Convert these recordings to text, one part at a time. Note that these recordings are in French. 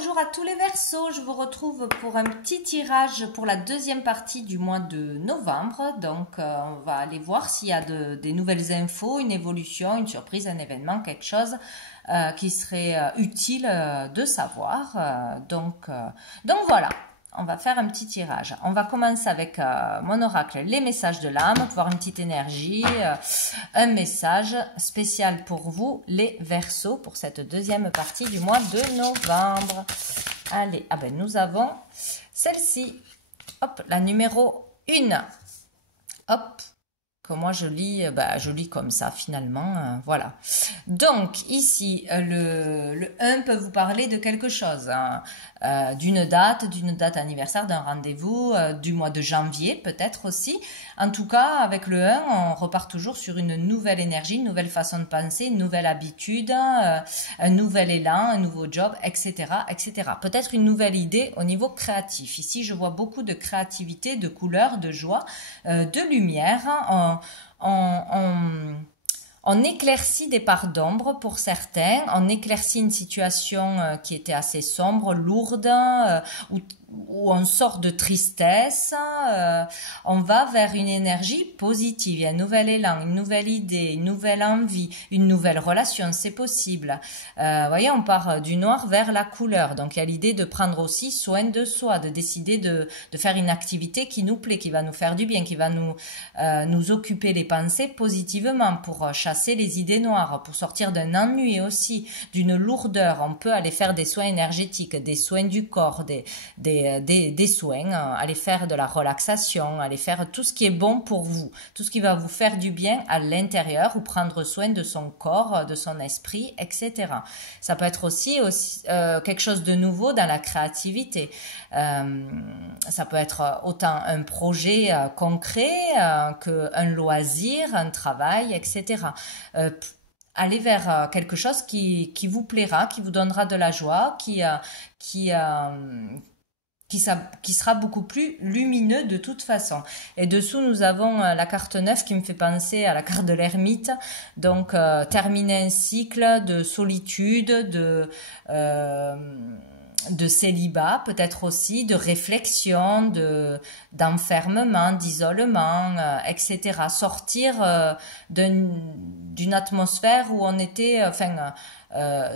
Bonjour à tous les Verseaux, je vous retrouve pour un petit tirage pour la deuxième partie du mois de novembre. Donc on va aller voir s'il y a des nouvelles infos, une évolution, une surprise, un événement, quelque chose qui serait utile de savoir. Donc voilà. On va faire un petit tirage. On va commencer avec mon oracle, les messages de l'âme, pour voir une petite énergie, un message spécial pour vous, les Verseaux, pour cette deuxième partie du mois de novembre. Allez, nous avons celle-ci. Hop, la numéro 1. Hop. Moi je lis comme ça finalement, voilà. Donc ici le 1 peut vous parler de quelque chose, hein, d'une date anniversaire, d'un rendez-vous, du mois de janvier peut-être aussi. En tout cas avec le 1 on repart toujours sur une nouvelle énergie, une nouvelle façon de penser, une nouvelle habitude, un nouvel élan, un nouveau job, etc. etc. Peut-être une nouvelle idée au niveau créatif. Ici je vois beaucoup de créativité, de couleurs, de joie, de lumière. On éclaircit des parts d'ombre pour certains, on éclaircit une situation qui était assez sombre, lourde, où on sort de tristesse, on va vers une énergie positive, il y a un nouvel élan, une nouvelle idée, une nouvelle envie, une nouvelle relation, c'est possible. Voyez, on part du noir vers la couleur, donc il y a l'idée de prendre aussi soin de soi, de décider de faire une activité qui nous plaît, qui va nous faire du bien, qui va nous occuper les pensées positivement pour chasser les idées noires, pour sortir d'un ennui aussi, d'une lourdeur. On peut aller faire des soins énergétiques, des soins du corps, des soins, aller faire de la relaxation, aller faire tout ce qui est bon pour vous, tout ce qui va vous faire du bien à l'intérieur ou prendre soin de son corps, de son esprit, etc. Ça peut être aussi quelque chose de nouveau dans la créativité. Ça peut être autant un projet concret qu'un loisir, un travail, etc. Aller vers quelque chose qui vous plaira, qui vous donnera de la joie, qui sera beaucoup plus lumineux de toute façon. Et dessous, nous avons la carte 9 qui me fait penser à la carte de l'ermite. Donc, terminer un cycle de solitude, de célibat, peut-être aussi, de réflexion, d'enfermement, d'isolement, etc. Sortir d'une atmosphère où on était,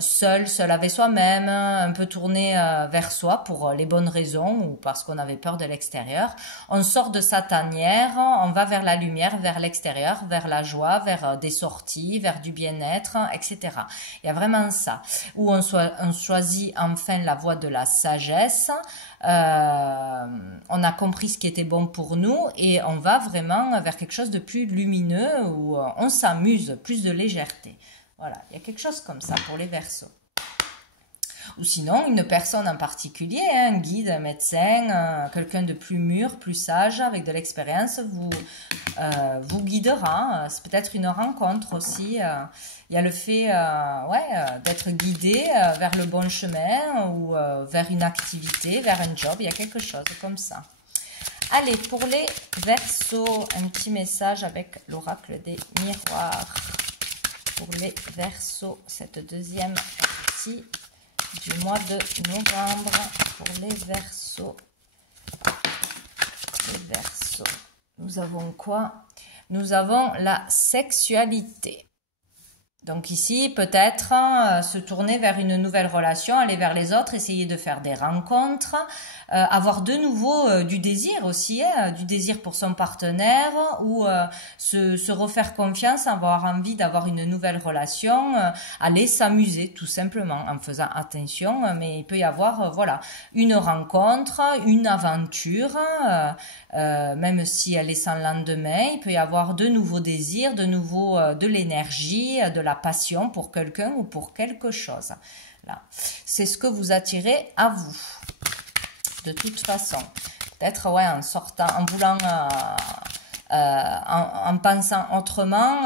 seul avec soi-même, un peu tourné vers soi pour les bonnes raisons ou parce qu'on avait peur de l'extérieur. On sort de sa tanière, on va vers la lumière, vers l'extérieur, vers la joie, vers des sorties, vers du bien-être, etc. Il y a vraiment ça. Où on choisit enfin la voie de la sagesse. On a compris ce qui était bon pour nous et on va vraiment vers quelque chose de plus lumineux où on s'amuse, plus de légèreté. Voilà, il y a quelque chose comme ça pour les Verseaux. Ou sinon, une personne en particulier, un guide, un médecin, quelqu'un de plus mûr, plus sage, avec de l'expérience, vous guidera. C'est peut-être une rencontre aussi. Il y a le fait d'être guidé vers le bon chemin ou vers une activité, vers un job. Il y a quelque chose comme ça. Allez, pour les Verseaux, un petit message avec l'oracle des miroirs. Pour les Verseaux, cette deuxième partie du mois de novembre. Pour les Verseaux. Les Verseaux. Nous avons quoi? Nous avons la sexualité. Donc ici, peut-être se tourner vers une nouvelle relation, aller vers les autres, essayer de faire des rencontres, avoir de nouveau du désir aussi, du désir pour son partenaire ou se refaire confiance, avoir envie d'avoir une nouvelle relation, aller s'amuser tout simplement en faisant attention, mais il peut y avoir une rencontre, une aventure, même si elle est sans lendemain, il peut y avoir de nouveaux désirs, de l'énergie, de la passion pour quelqu'un ou pour quelque chose. Là, c'est ce que vous attirez à vous. De toute façon, peut-être en sortant, en voulant, en pensant autrement,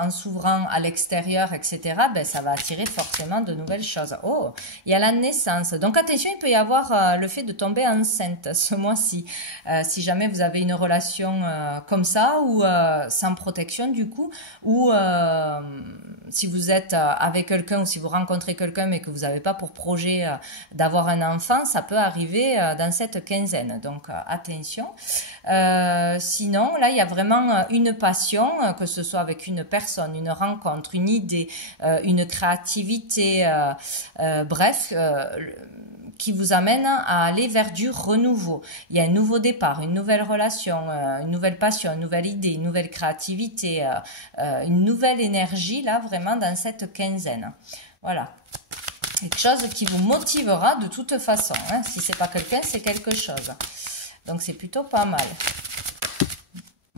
en s'ouvrant à l'extérieur, etc. Ça va attirer forcément de nouvelles choses. Oh, il y a la naissance. Donc attention, il peut y avoir le fait de tomber enceinte ce mois-ci. Si jamais vous avez une relation comme ça ou sans protection du coup, ou si vous êtes avec quelqu'un ou si vous rencontrez quelqu'un mais que vous n'avez pas pour projet d'avoir un enfant, ça peut arriver dans cette quinzaine. Donc attention. Sinon, là, il y a vraiment une passion, que ce soit avec une personne, une rencontre, une idée, une créativité, bref, qui vous amène à aller vers du renouveau. Il y a un nouveau départ, une nouvelle relation, une nouvelle passion, une nouvelle idée, une nouvelle créativité, une nouvelle énergie, là, vraiment, dans cette quinzaine. Voilà. Quelque chose qui vous motivera de toute façon. Hein. Si c'est pas quelqu'un, c'est quelque chose. Donc, c'est plutôt pas mal.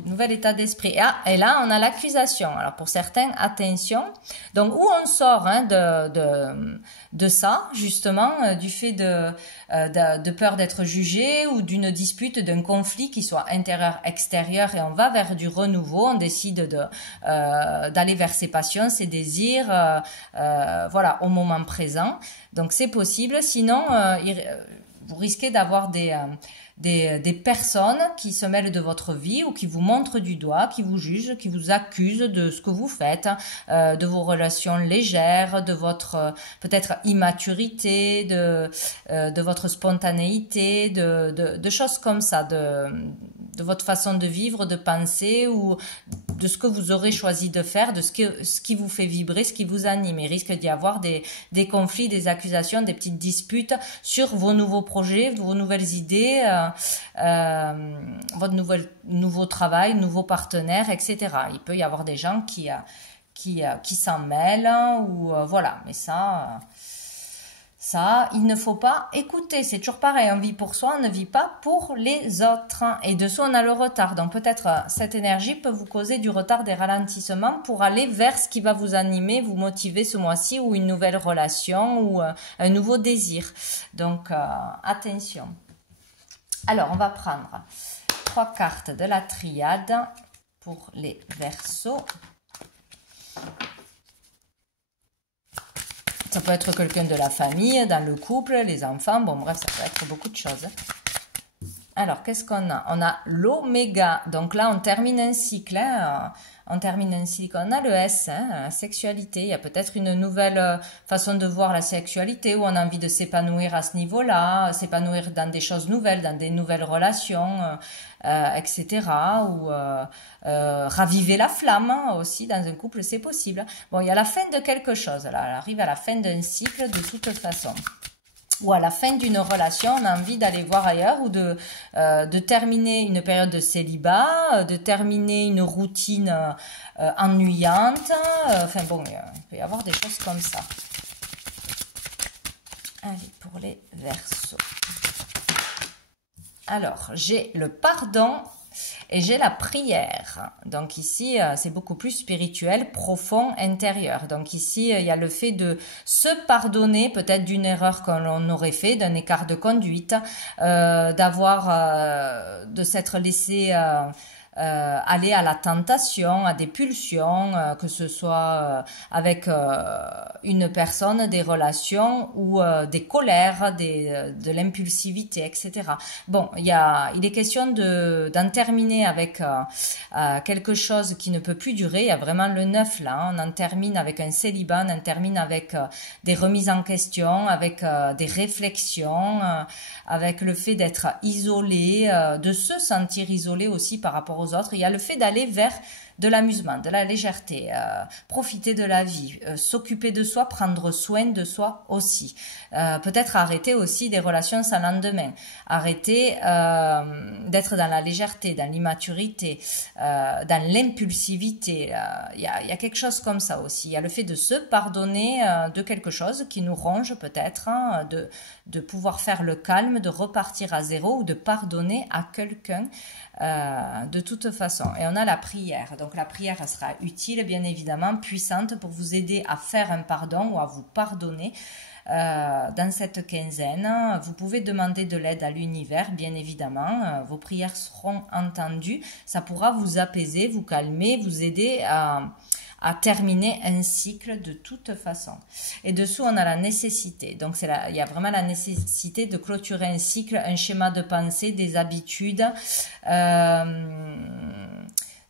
Nouvel état d'esprit. Ah, et là, on a l'accusation. Alors, pour certains, attention. Donc, où on sort hein, de ça, justement, du fait de peur d'être jugé ou d'une dispute, d'un conflit qui soit intérieur-extérieur, et on va vers du renouveau, on décide d'aller vers ses passions, ses désirs, voilà, au moment présent. Donc, c'est possible. Sinon, vous risquez d'avoir des personnes qui se mêlent de votre vie ou qui vous montrent du doigt, qui vous jugent, qui vous accusent de ce que vous faites, de vos relations légères, de votre peut-être immaturité, de votre spontanéité, de choses comme ça, de votre façon de vivre, de penser ou de ce que vous aurez choisi de faire, de ce qui vous fait vibrer, ce qui vous anime. Il risque d'y avoir des conflits, des accusations, des petites disputes sur vos nouveaux projets, vos nouvelles idées, votre nouveau travail, nouveaux partenaires, etc. Il peut y avoir des gens qui s'en mêlent ou voilà, mais ça, il ne faut pas écouter. C'est toujours pareil, on vit pour soi, on ne vit pas pour les autres. Et dessous, on a le retard. Donc peut-être cette énergie peut vous causer du retard, des ralentissements pour aller vers ce qui va vous animer, vous motiver ce mois-ci ou une nouvelle relation ou un nouveau désir. Donc attention. Alors, on va prendre 3 cartes de la triade pour les Verseaux. Ça peut être quelqu'un de la famille, dans le couple, les enfants, bon bref, ça peut être beaucoup de choses. Alors, qu'est-ce qu'on a? On a l'oméga, donc là on termine un cycle, hein, on a le S, hein, sexualité, il y a peut-être une nouvelle façon de voir la sexualité, où on a envie de s'épanouir à ce niveau-là, s'épanouir dans des choses nouvelles, dans des nouvelles relations, etc. Ou raviver la flamme hein, aussi dans un couple, c'est possible. Bon, il y a la fin de quelque chose, là, elle arrive à la fin d'un cycle de toute façon. Ou à la fin d'une relation, on a envie d'aller voir ailleurs ou de terminer une période de célibat, de terminer une routine ennuyante. Enfin bon, il peut y avoir des choses comme ça. Allez, pour les Verseaux. Alors, j'ai le pardon et j'ai la prière. Donc ici, c'est beaucoup plus spirituel, profond, intérieur. Donc ici, il y a le fait de se pardonner peut-être d'une erreur que l'on aurait fait, d'un écart de conduite, de s'être laissé aller à la tentation, à des pulsions, que ce soit avec une personne, des relations ou des colères, de l'impulsivité, etc. Bon, il est question d'en terminer avec quelque chose qui ne peut plus durer. Il y a vraiment le 9 là, hein. On en termine avec un célibat, on en termine avec des remises en question, avec des réflexions, avec le fait d'être isolé, de se sentir isolé aussi par rapport aux autres. Il y a le fait d'aller vers de l'amusement, de la légèreté, profiter de la vie, s'occuper de soi, prendre soin de soi aussi. Peut-être arrêter aussi des relations sans lendemain, arrêter d'être dans la légèreté, dans l'immaturité, dans l'impulsivité. Il y a quelque chose comme ça aussi. Il y a le fait de se pardonner de quelque chose qui nous ronge peut-être, hein, de pouvoir faire le calme, de repartir à zéro ou de pardonner à quelqu'un de toute façon. Et on a la prière. Donc la prière elle sera utile, bien évidemment, puissante pour vous aider à faire un pardon ou à vous pardonner. Dans cette quinzaine, vous pouvez demander de l'aide à l'univers, bien évidemment. Vos prières seront entendues. Ça pourra vous apaiser, vous calmer, vous aider à terminer un cycle de toute façon. Et dessous, on a la nécessité. Donc, il y a vraiment la nécessité de clôturer un cycle, un schéma de pensée, des habitudes,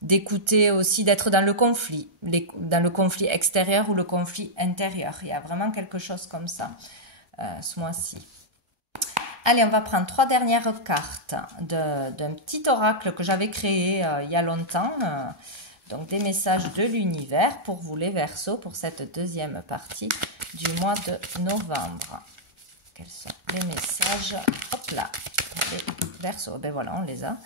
d'écouter aussi, d'être dans le conflit, dans le conflit extérieur ou le conflit intérieur. Il y a vraiment quelque chose comme ça ce mois-ci. Allez, on va prendre 3 dernières cartes d'un petit oracle que j'avais créé il y a longtemps. Donc, des messages de l'univers pour vous les Verseaux pour cette deuxième partie du mois de novembre. Quels sont les messages? Hop là, les Verseaux. Ben voilà, on les a.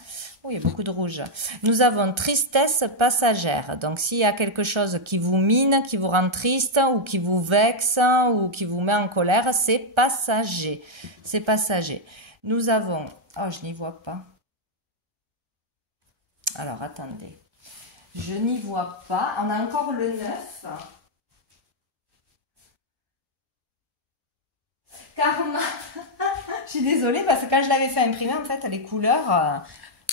Oh, il y a beaucoup de rouge. Nous avons tristesse passagère. Donc, s'il y a quelque chose qui vous mine, qui vous rend triste, ou qui vous vexe, ou qui vous met en colère, c'est passager. C'est passager. Nous avons... Oh, je n'y vois pas. Alors, attendez. Je n'y vois pas. On a encore le 9. Karma. Je suis désolée parce que quand je l'avais fait imprimer, en fait, les couleurs,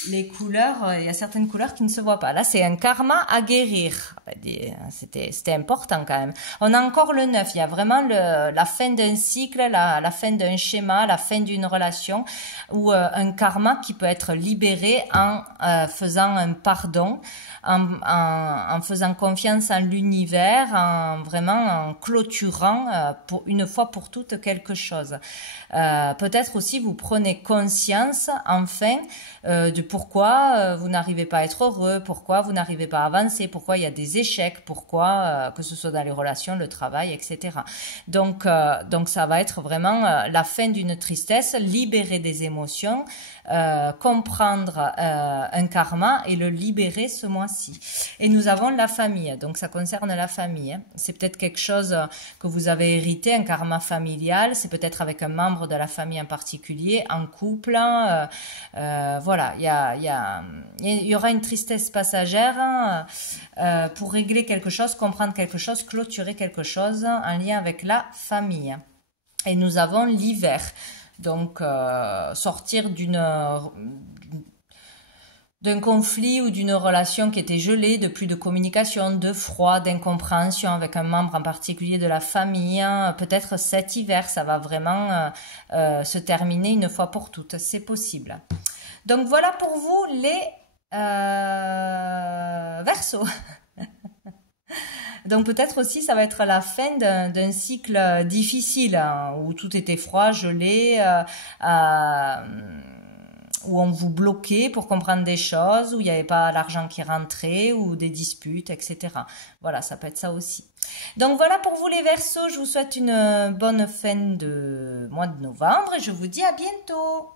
il y a certaines couleurs qui ne se voient pas. Là, c'est un karma à guérir. C'était important quand même. On a encore le 9. Il y a vraiment la fin d'un cycle, la fin d'un schéma, la fin d'une relation ou un karma qui peut être libéré en faisant un pardon, en faisant confiance en l'univers, en clôturant une fois pour toutes quelque chose. Peut-être aussi vous prenez conscience enfin de pourquoi vous n'arrivez pas à être heureux, pourquoi vous n'arrivez pas à avancer, pourquoi il y a des échecs, pourquoi que ce soit dans les relations, le travail, etc. Donc ça va être vraiment la fin d'une tristesse, libérer des émotions, comprendre un karma et le libérer ce mois-ci. Et nous avons la famille, donc ça concerne la famille. Hein. C'est peut-être quelque chose que vous avez hérité, un karma familial, c'est peut-être avec un membre de la famille en particulier, en couple. Voilà, il y aura une tristesse passagère pour régler quelque chose, comprendre quelque chose, clôturer quelque chose en lien avec la famille. Et nous avons l'hiver. Donc, sortir d'un conflit ou d'une relation qui était gelée, de plus de communication, de froid, d'incompréhension avec un membre en particulier de la famille. Peut-être cet hiver, ça va vraiment se terminer une fois pour toutes. C'est possible. Donc, voilà pour vous les Verseaux. Donc peut-être aussi ça va être la fin d'un cycle difficile hein, où tout était froid, gelé, où on vous bloquait pour comprendre des choses, où il n'y avait pas l'argent qui rentrait, ou des disputes, etc. Voilà, ça peut être ça aussi. Donc voilà pour vous les Verseaux, je vous souhaite une bonne fin de mois de novembre et je vous dis à bientôt.